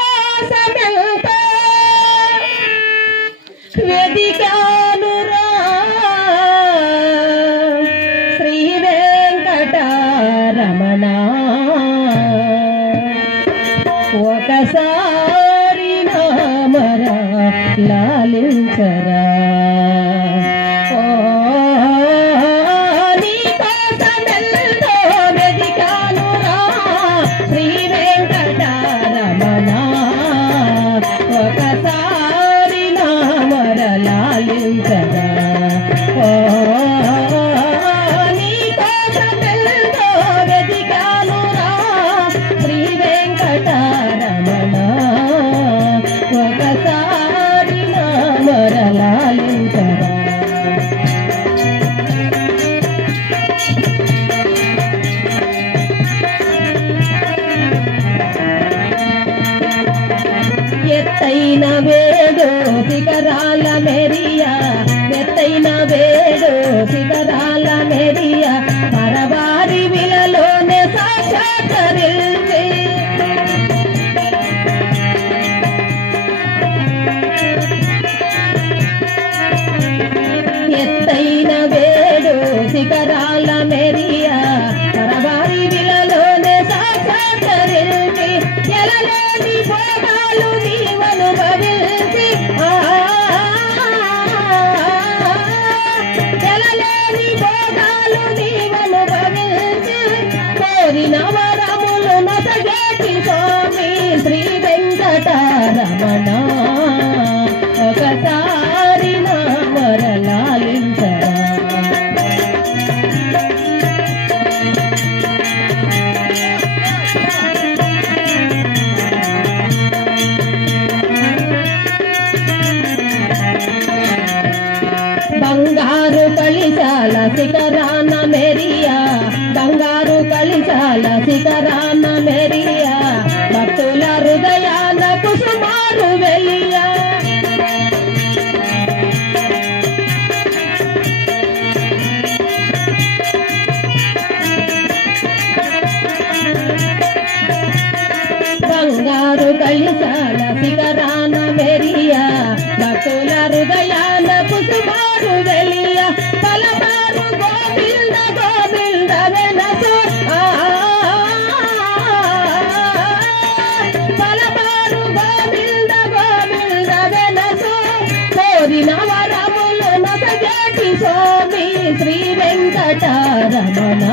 నీకోసమెంతో వెదికానురా శ్రీ వెంకటరమణ ఒకసారి నామర లాలించరా ఎత్తైన వేడు శిఖరాల మెరియా ఎత్తైన వేడు శిఖరాల మెరియా పరవారి విలలోనే సాక్షాత్కరించి ఎత్తైన వేడు శిఖరాల మెరియా పరవారి విలలోనే సాక్షాత్కరించి ఎలలేని భోగాలు నీవను భవించి ఎలలేని భోగాలు నీవను భవించి కోరిన వరములు నొసగేటి స్వామి శ్రీ వెంకటరమణ ఒకసారి నామర లాలించరా బంగారు కలిశాల శిఖరాన మెరియా బంగారు కలిశాల శిఖరాన మెరియా భక్తుల హృదయాన కుసుమారు వెలియా బంగారు కలిశాల శిఖరాన మెరియా భక్తుల హృదయాన కుసుమారు వెలియా పలమారు గోవింద గోవింద వెనసో పలమారు గోవింద గోవింద వెనసో కోరిన వరములు నొసగేటి స్వామి శ్రీ వెంకటరమణ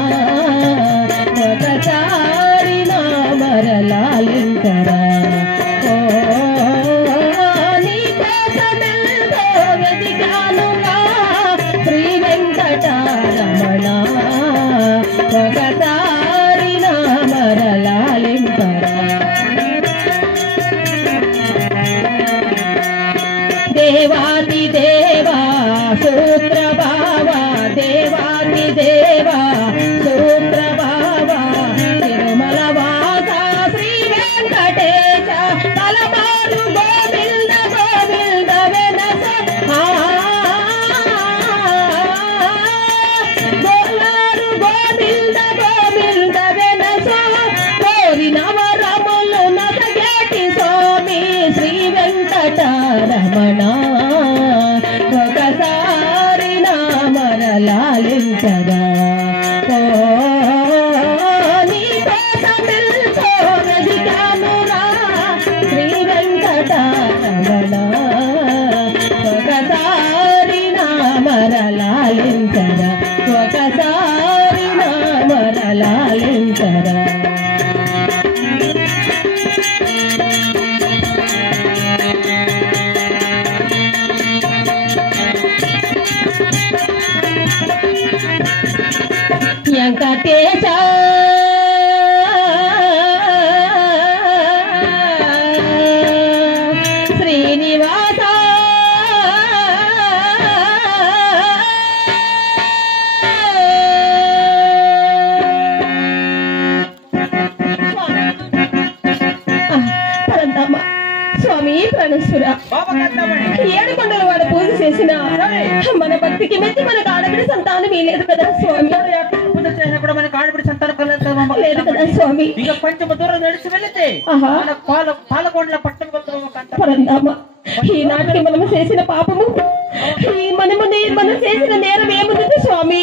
ఒకసారి నామర లాలించరా శ్రీ వెంకటరమణ ఒకసారి నామర లాలింపరా దేవాది దేవా సూత్ర భావా దేవాది దేవా సూత్ర భావా తిరుమల వాస శ్రీ వెంకటేశ పలమారు గోవింద గోవింద వెనస గోలారు గోవింద గోవింద వెనస కోరిన వరములు నొసగేటి స్వామి శ్రీ వెంకటరమణ ఒకసారి నామర లాలించరా నీకోసమెంతో వెదికానురా శ్రీ వెంకటరమణ ఒకసారి నామర లాలించరా ఒకసారి నామర లాలించరా వెంకటేశ శ్రీనివాస స్వామి ప్రణేశ్వర ఏడుకొండల వాడు పూజ చేసిన మన భక్తికి మెచ్చి మనకు ఆడబిడ్డ సంతానం వీలేదు కదా స్వామి. పూజ చేసినా కూడా మనకు ఆడబిడ్డ సంతానం కలదు. లేదు కదా స్వామి. ఇక కొంచెం దూరం నడిచి వెళితే మన పాలకొండల పట్టణ పరంధామ, ఈనాటికి మనము చేసిన పాపము, మనం చేసిన నేరం ఏముంది స్వామి?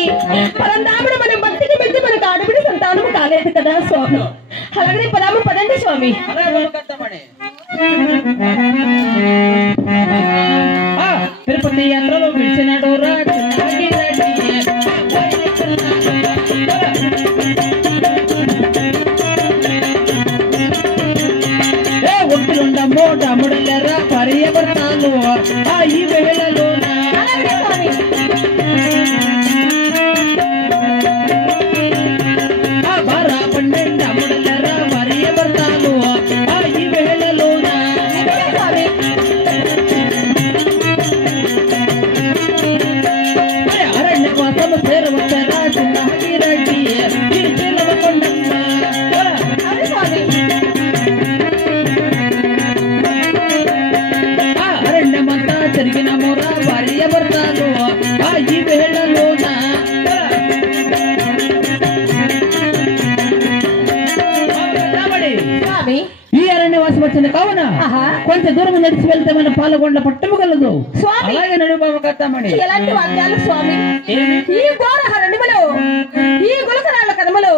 పరంధాముడు మన భక్తికి మెచ్చి మనకు ఆడబిడ్డ సంతానము కాలేదు కదా స్వామి. అలాగే పదండి స్వామి. తిరుపతి యాత్రలో పిలిచినాడు ఒంటిలుండమ్మో తమ్ముడెల్లరా పర్యవర్తాలు ఈ వేళలో బారా పన్నెండు అమ్ముడెల్లరా పర్యవర్తాలు ఈ వేళలో అరణ్యవాసము చేరవచ్చరా చిన్నగిరెడ్డి కొండమ్మ. అరణ్యమంతా తిరిగిన మొర భార్య భర్తలు ఈ వేళలోన ఈ అరణ్యవాసం వచ్చింది కావున కొంచెం దూరం నడిచి వెళ్తే మన పాలకొండ పట్టము కలదు. అలాగే నడుబాబు కథమణి. ఎలాంటి వాక్యాలు స్వామి? ఈ ఘోర హరణ్యములో, ఈ గులకరాళ్ళ కదములో,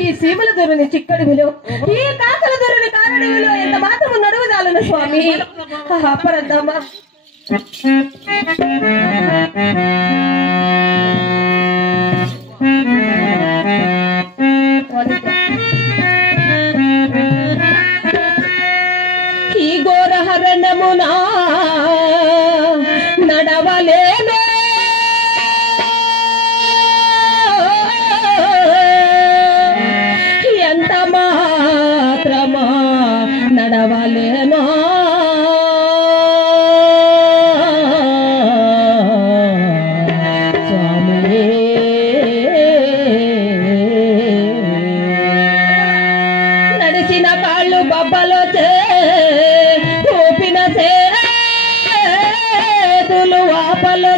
ఈ సీమల దొరుని చిక్కడుగులు, ఈ కాకల దొరుని కారణిలో ఎంత మాత్రము నడువుదాలను స్వామి. పరంధామా, ఈ ఘోర హరణమునా నడవలేను, ఎంత మాత్రమా నడవలేను. స్వామి నడిచిన కాళ్ళు బబ్బలో ఊపిన చేతులు వాపలు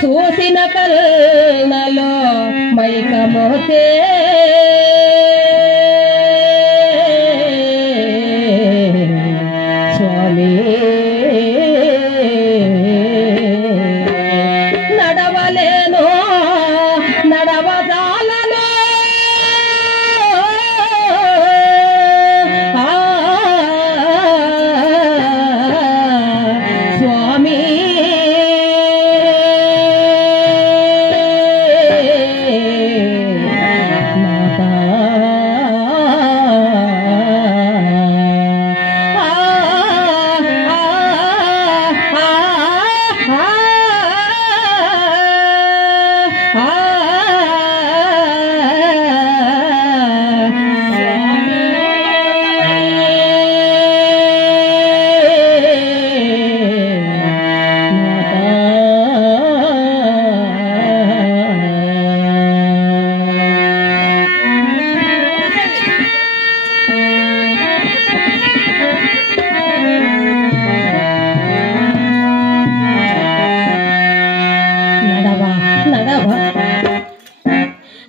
చూసిన కళ్ళలో మైకమోతే స్వామి నడవలేను, నడవదాలను. స్వామి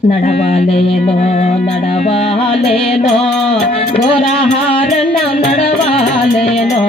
నడవాలేనో నడవాలేనో ఘోరహారణ నడవాలేనో.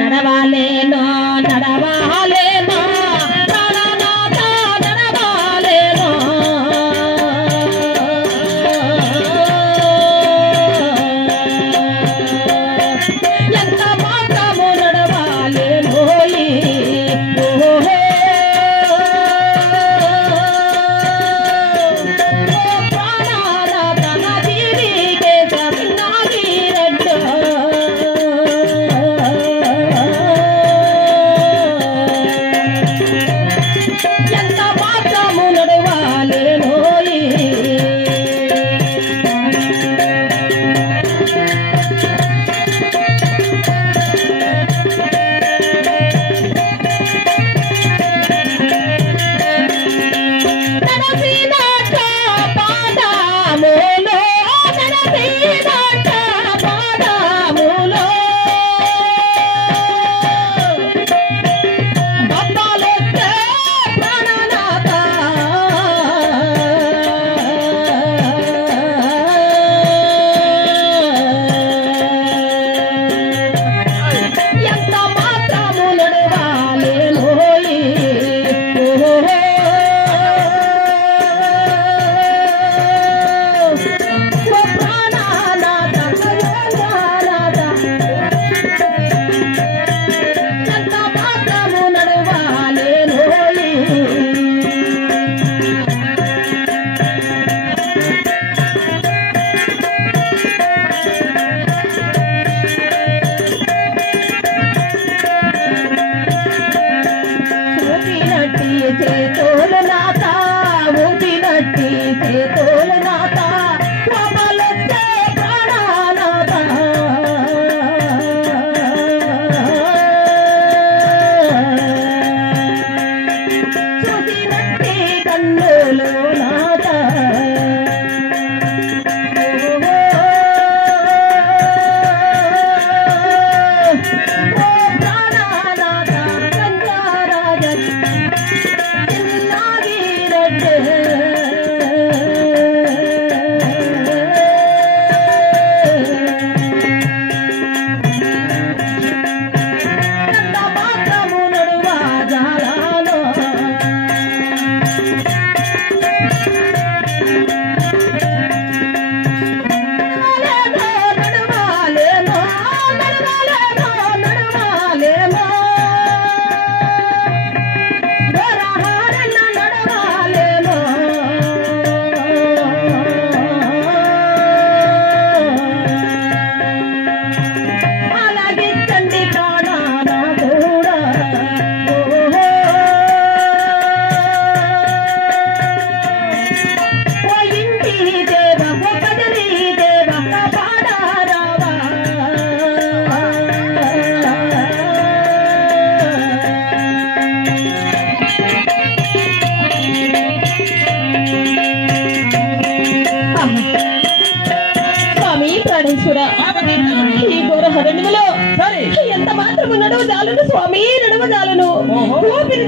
నడవాలేనో నడవాలేనో నడవాలేనో అలాగే తండ్రి ప్రాణాన కూడా ఓ ఇంటి దేవ ఓ కదలి దేవ కాపాడారావా స్వామి ప్రాణేశ్వర ఈ ఘోర హరణ్యములో ఎంత మాత్రము నడువ జాలను స్వామి నడువ జాలను ఊపిరి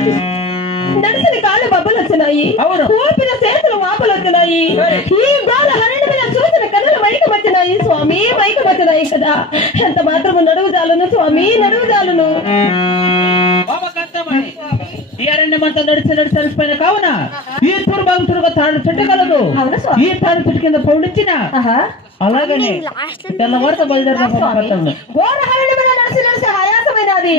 నడిచిన కాళ్ళు బబ్బలు వచ్చినాయి ఊపిన చేతులు వాపులు వచ్చినాయి ఈ ఘోర హరణ్యములో చూసిన కన్నులు మైకం వచ్చినాయి స్వామి మైకం వచ్చినాయి కదా ఎంత మాత్రము నడువ జాలను స్వామి నడువ జాలను ఈ అరణ్యమంతా నడిచి నడిచిపోయిన కావున ఈ దుర్భంతుడుగా తాడు చుట్టగలదు ఈ తాడు చుట్టు కింద పౌడించిన అలాగనే తెల్లవారితో బయలుదేరుతాను ఘోర హరణ్యములో నడిచి నడిచి ఆయాసమైనది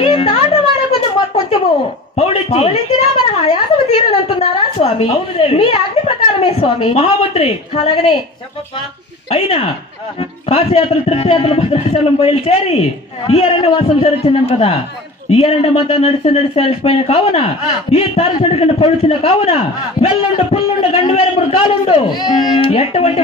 ఈ తాడు వరకు కొంచెము పౌడించినా మన ఆయాసము తీరనంటున్నారా స్వామి మీ ఆజ్ఞ ప్రకారమే స్వామి మహామంత్రి అలాగనే అయినా కాశయాత్రలు తీర్థయాత్రలు భద్రాచలం బయలుచేరి ఈ అరణ్యవాసం జరిచినాం కదా ఈ అరణ్యమంతా నడిచి అలసిపోయిన కావున ఈ తారు చెడు కింద పడుచిన కావున వెల్లుండు పుల్లుండు గండు వేరే మృగాలుండు ఎటువంటి